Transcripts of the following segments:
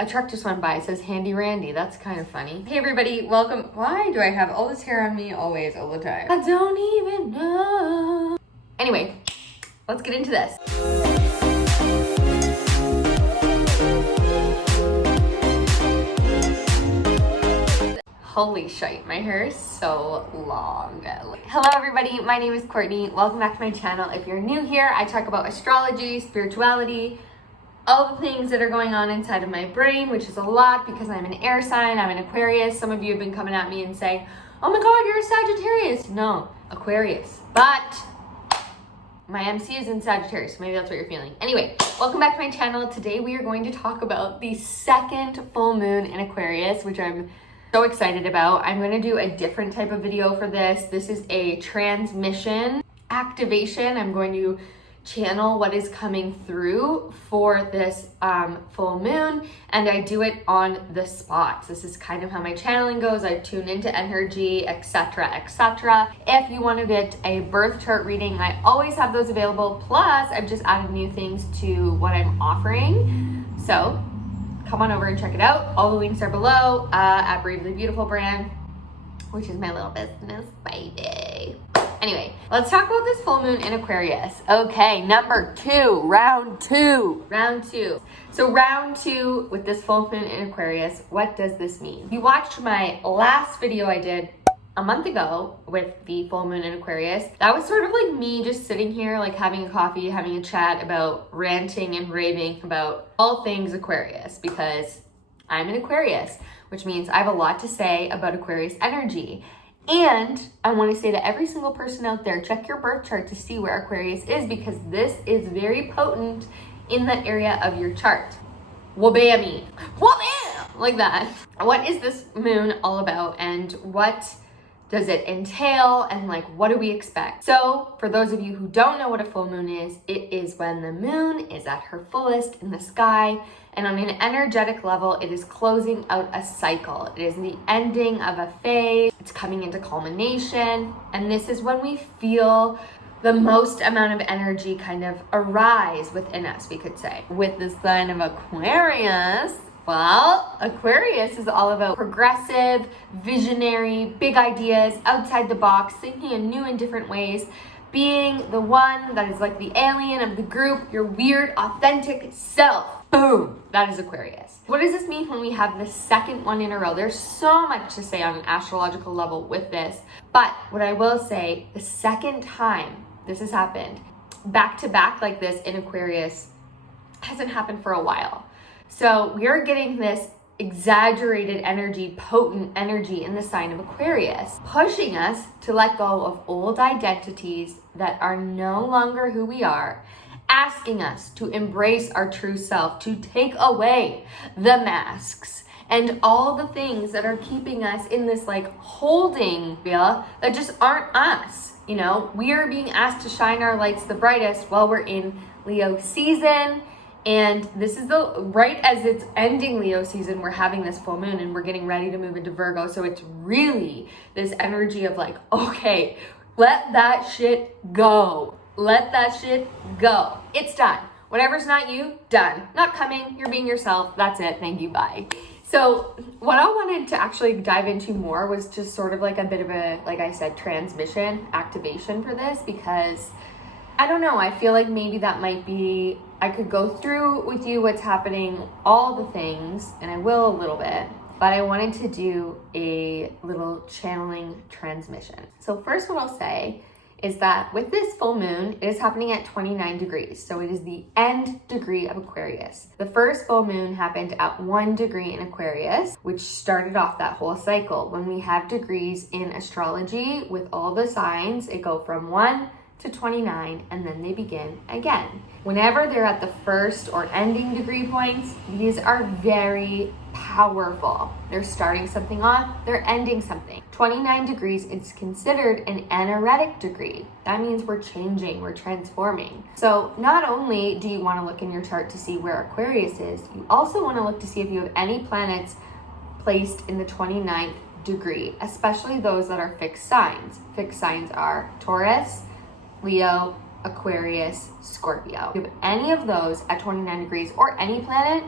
A truck just went by. It says Handy Randy. That's kind of funny. Hey everybody, welcome. Why do I have all this hair on me always, all the time? I don't even know. Anyway, let's get into this. Holy shite, my hair is so long. Hello everybody, my name is Courtney. Welcome back to my channel. If you're new here, I talk about astrology, spirituality, all the things that are going on inside of my brain, which is a lot because I'm an air sign, I'm an Aquarius. Some of you have been coming at me and saying, oh my God, you're a Sagittarius. No, Aquarius. But my MC is in Sagittarius, so maybe that's what you're feeling. Anyway, welcome back to my channel. Today we are going to talk about the second full moon in Aquarius, which I'm so excited about. I'm going to do a different type of video for this. This is a transmission activation. I'm going to channel what is coming through for this full moon, and I do it on the spot. This is kind of how my channeling goes. I tune into energy, etc., etc. If you want to get a birth chart reading, I always have those available. Plus, I've just added new things to what I'm offering. So come on over and check it out. All the links are below at Bravely Beautiful brand, which is my little business, baby. Anyway, let's talk about this full moon in Aquarius. Okay, number two, round two. So round two with this full moon in Aquarius, what does this mean? You watched my last video I did a month ago with the full moon in Aquarius. That was sort of like me just sitting here, like having a coffee, having a chat about ranting and raving about all things Aquarius, because I'm an Aquarius, which means I have a lot to say about Aquarius energy. And I want to say to every single person out there, check your birth chart to see where Aquarius is, because this is very potent in that area of your chart. Wabammy. Wabam! Like that. What is this moon all about, and what does it entail, and like what do we expect? So for those of you who don't know what a full moon is, it is when the moon is at her fullest in the sky, and on an energetic level, it is closing out a cycle. It is the ending of a phase. It's coming into culmination, and this is when we feel the most amount of energy kind of arise within us, we could say. With the sign of Aquarius, well, Aquarius is all about progressive, visionary, big ideas, outside the box, thinking in new and different ways, being the one that is like the alien of the group, your weird, authentic self. Boom! That is Aquarius. What does this mean when we have the second one in a row? There's so much to say on an astrological level with this, but what I will say, the second time this has happened, back to back like this in Aquarius, hasn't happened for a while. So we're getting this exaggerated energy, potent energy in the sign of Aquarius, pushing us to let go of old identities that are no longer who we are, asking us to embrace our true self, to take away the masks and all the things that are keeping us in this like holding feel that just aren't us. You know, we are being asked to shine our lights the brightest while we're in Leo season. And this is right as it's ending Leo season, we're having this full moon and we're getting ready to move into Virgo. So it's really this energy of like, okay, let that shit go. Let that shit go. It's done. Whatever's not you, done. Not coming. You're being yourself. That's it. Thank you. Bye. So what I wanted to actually dive into more was just sort of like a bit of a, like I said, transmission activation for this, because I don't know, I feel like maybe that might be, I could go through with you what's happening, all the things, and I will a little bit, but I wanted to do a little channeling transmission. So first what I'll say is that with this full moon, it is happening at 29 degrees. So it is the end degree of Aquarius. The first full moon happened at 1 degree in Aquarius, which started off that whole cycle. When we have degrees in astrology with all the signs, it go from 1 to 29, and then they begin again. Whenever they're at the first or ending degree points, these are very powerful. They're starting something off, they're ending something. 29 degrees is considered an anaretic degree. That means we're changing, we're transforming. So not only do you want to look in your chart to see where Aquarius is, you also want to look to see if you have any planets placed in the 29th degree, especially those that are fixed signs. Fixed signs are Taurus, Leo, Aquarius, Scorpio. If you have any of those at 29 degrees or any planet,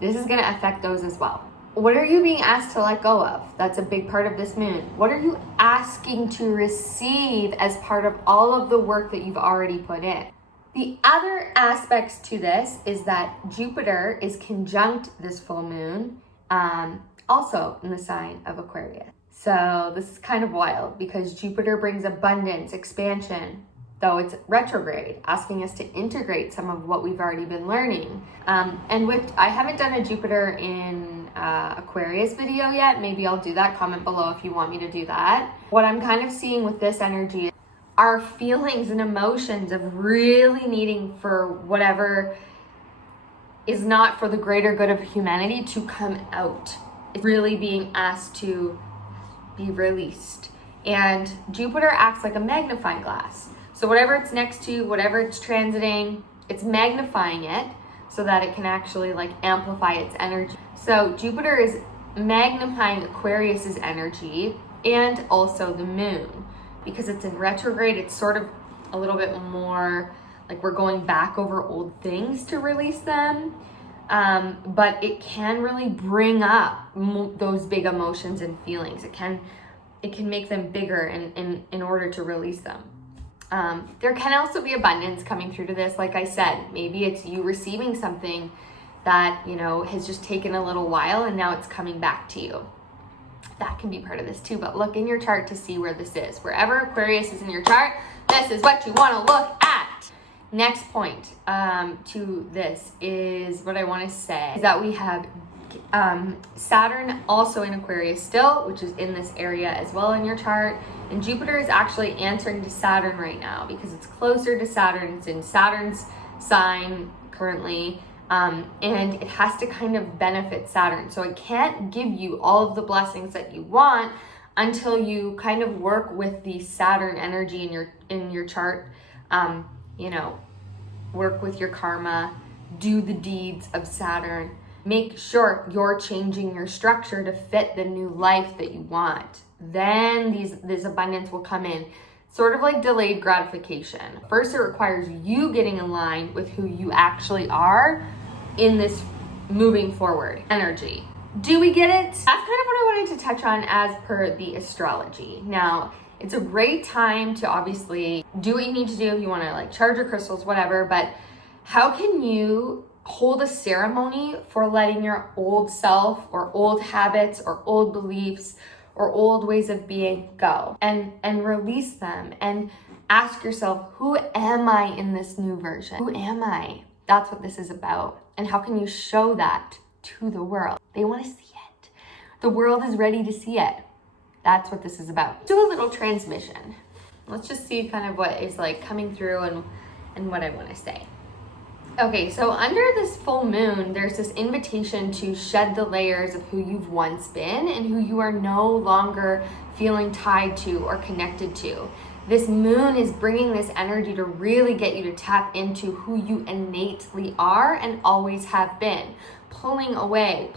this is going to affect those as well. What are you being asked to let go of? That's a big part of this moon. What are you asking to receive as part of all of the work that you've already put in? The other aspects to this is that Jupiter is conjunct this full moon, also in the sign of Aquarius. So this is kind of wild because Jupiter brings abundance, expansion, though it's retrograde, asking us to integrate some of what we've already been learning. And with, I haven't done a Jupiter in Aquarius video yet. Maybe I'll do that. Comment below if you want me to do that. What I'm kind of seeing with this energy are feelings and emotions of really needing for whatever is not for the greater good of humanity to come out. It's really being asked to be released. And Jupiter acts like a magnifying glass. So whatever it's next to, whatever it's transiting, it's magnifying it so that it can actually like amplify its energy. So Jupiter is magnifying Aquarius's energy and also the moon. Because it's in retrograde, it's sort of a little bit more like we're going back over old things to release them. But it can really bring up those big emotions and feelings. It can make them bigger in order to release them. There can also be abundance coming through to this. Like I said, maybe it's you receiving something that, you know, has just taken a little while and now it's coming back to you. That can be part of this too, but look in your chart to see where this is. Wherever Aquarius is in your chart, this is what you want to look at. Next point to this is what I want to say is that we have Saturn also in Aquarius still, which is in this area as well in your chart. And Jupiter is actually answering to Saturn right now because it's closer to Saturn. It's in Saturn's sign currently. And it has to kind of benefit Saturn. So it can't give you all of the blessings that you want until you kind of work with the Saturn energy in your chart. You know, work with your karma, do the deeds of Saturn. Make sure you're changing your structure to fit the new life that you want. Then this abundance will come in. Sort of like delayed gratification. First, it requires you getting in line with who you actually are in this moving forward energy. Do we get it? That's kind of what I wanted to touch on as per the astrology. Now, it's a great time to obviously do what you need to do if you want to like charge your crystals, whatever, but how can you hold a ceremony for letting your old self or old habits or old beliefs or old ways of being go and release them and ask yourself, who am I in this new version? Who am I? That's what this is about. And how can you show that to the world? They want to see it. The world is ready to see it. That's what this is about. Do a little transmission. Let's just see kind of what is like coming through and what I want to say. Okay, so under this full moon, there's this invitation to shed the layers of who you've once been and who you are no longer feeling tied to or connected to. This moon is bringing this energy to really get you to tap into who you innately are and always have been. Pulling away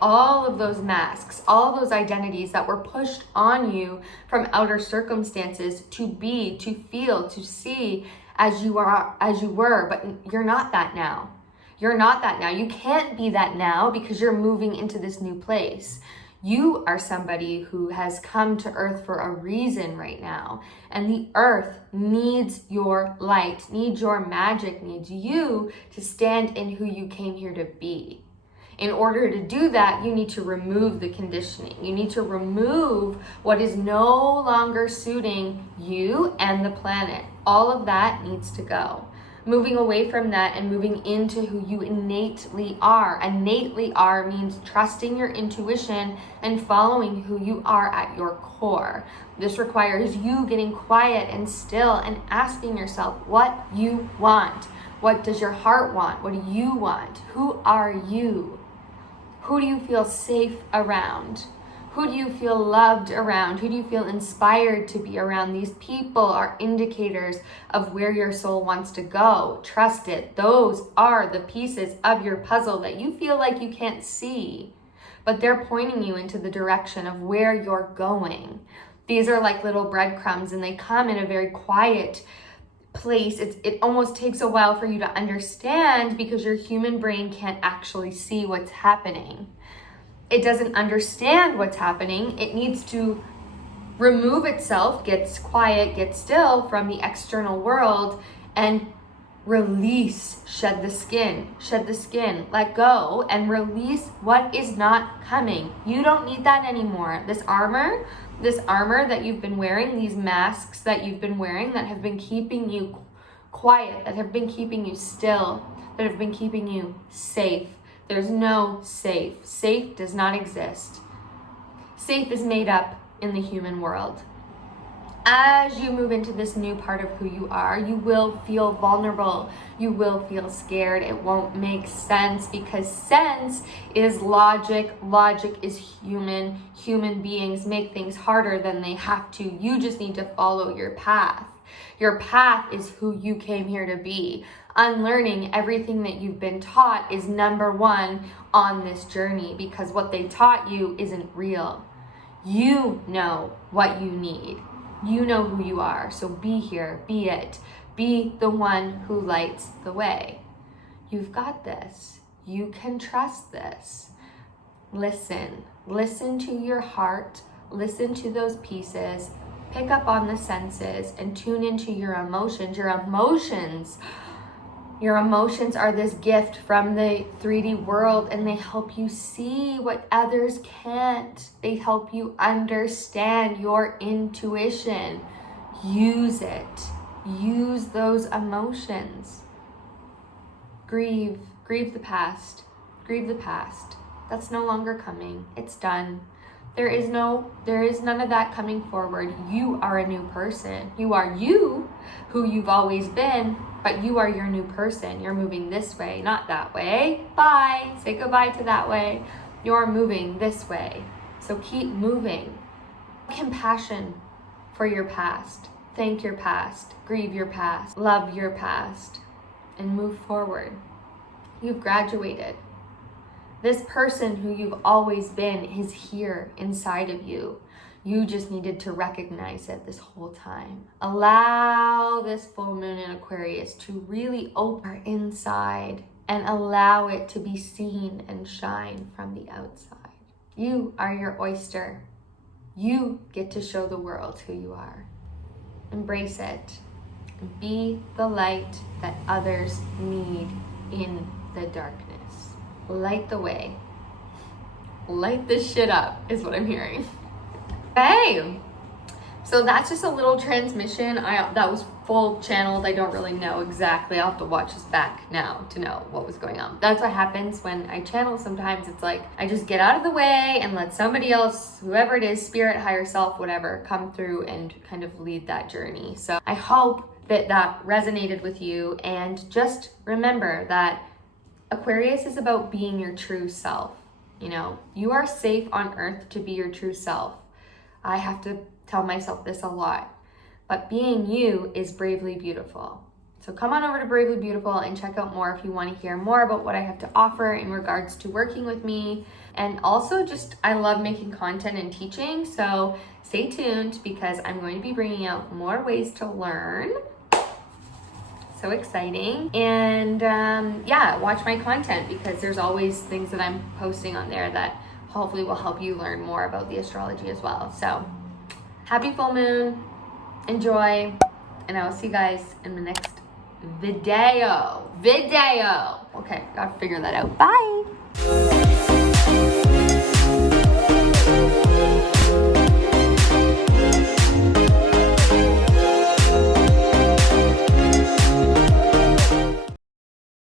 all of those masks, all those identities that were pushed on you from outer circumstances to be, to feel, to see as you were, but you're not that now. You're not that now. You can't be that now because you're moving into this new place. You are somebody who has come to earth for a reason right now. And the earth needs your light, needs your magic, needs you to stand in who you came here to be. In order to do that, you need to remove the conditioning. You need to remove what is no longer suiting you and the planet. All of that needs to go. Moving away from that and moving into who you innately are. Innately are means trusting your intuition and following who you are at your core. This requires you getting quiet and still and asking yourself what you want. What does your heart want? What do you want? Who are you? Who do you feel safe around? Who do you feel loved around? Who do you feel inspired to be around? These people are indicators of where your soul wants to go. Trust it. Those are the pieces of your puzzle that you feel like you can't see, but they're pointing you into the direction of where you're going. These are like little breadcrumbs, and they come in a very quiet, place. It almost takes a while for you to understand because your human brain can't actually see what's happening. It doesn't understand what's happening. It needs to remove itself, gets quiet, gets still from the external world and release, shed the skin, let go and release what is not coming. You don't need that anymore. This armor that you've been wearing, these masks that you've been wearing that have been keeping you quiet, that have been keeping you still, that have been keeping you safe. There's no safe. Safe does not exist. Safe is made up in the human world. As you move into this new part of who you are, you will feel vulnerable. You will feel scared. It won't make sense because sense is logic. Logic is human. Human beings make things harder than they have to. You just need to follow your path. Your path is who you came here to be. Unlearning everything that you've been taught is number one on this journey because what they taught you isn't real. You know what you need. You know who you are. So be here, be it. Be the one who lights the way. You've got this. You can trust this. Listen to your heart. Listen to those pieces. Pick up on the senses and tune into your emotions. Your emotions are this gift from the 3D world and they help you see what others can't. They help you understand your intuition. Use it. Use those emotions. Grieve the past. Grieve the past. That's no longer coming. It's done. There is none of that coming forward. You are a new person. You are you, who you've always been, but you are your new person. You're moving this way, not that way. Bye. Say goodbye to that way. You're moving this way. So keep moving. Compassion for your past. Thank your past. Grieve your past. Love your past. And move forward. You've graduated. This person who you've always been is here inside of you. You just needed to recognize it this whole time. Allow this full moon in Aquarius to really open inside and allow it to be seen and shine from the outside. You are your oyster. You get to show the world who you are. Embrace it and be the light that others need in the darkness. Light the way. Light this shit up is what I'm hearing. Hey, so that's just a little transmission. That was full channeled. I don't really know exactly. I'll have to watch this back now to know what was going on. That's what happens when I channel. Sometimes it's like I just get out of the way and let somebody else, whoever it is, spirit, higher self, whatever, come through and kind of lead that journey. So I hope that resonated with you, and just remember that Aquarius is about being your true self. You know, you are safe on earth to be your true self. I have to tell myself this a lot, but being you is bravely beautiful. So come on over to Bravely Beautiful and check out more if you want to hear more about what I have to offer in regards to working with me. And also just, I love making content and teaching. So stay tuned because I'm going to be bringing out more ways to learn. So exciting. And yeah, watch my content because there's always things that I'm posting on there that hopefully will help you learn more about the astrology as well. So happy full moon, enjoy, and I will see you guys in the next video. Okay, gotta figure that out. Bye.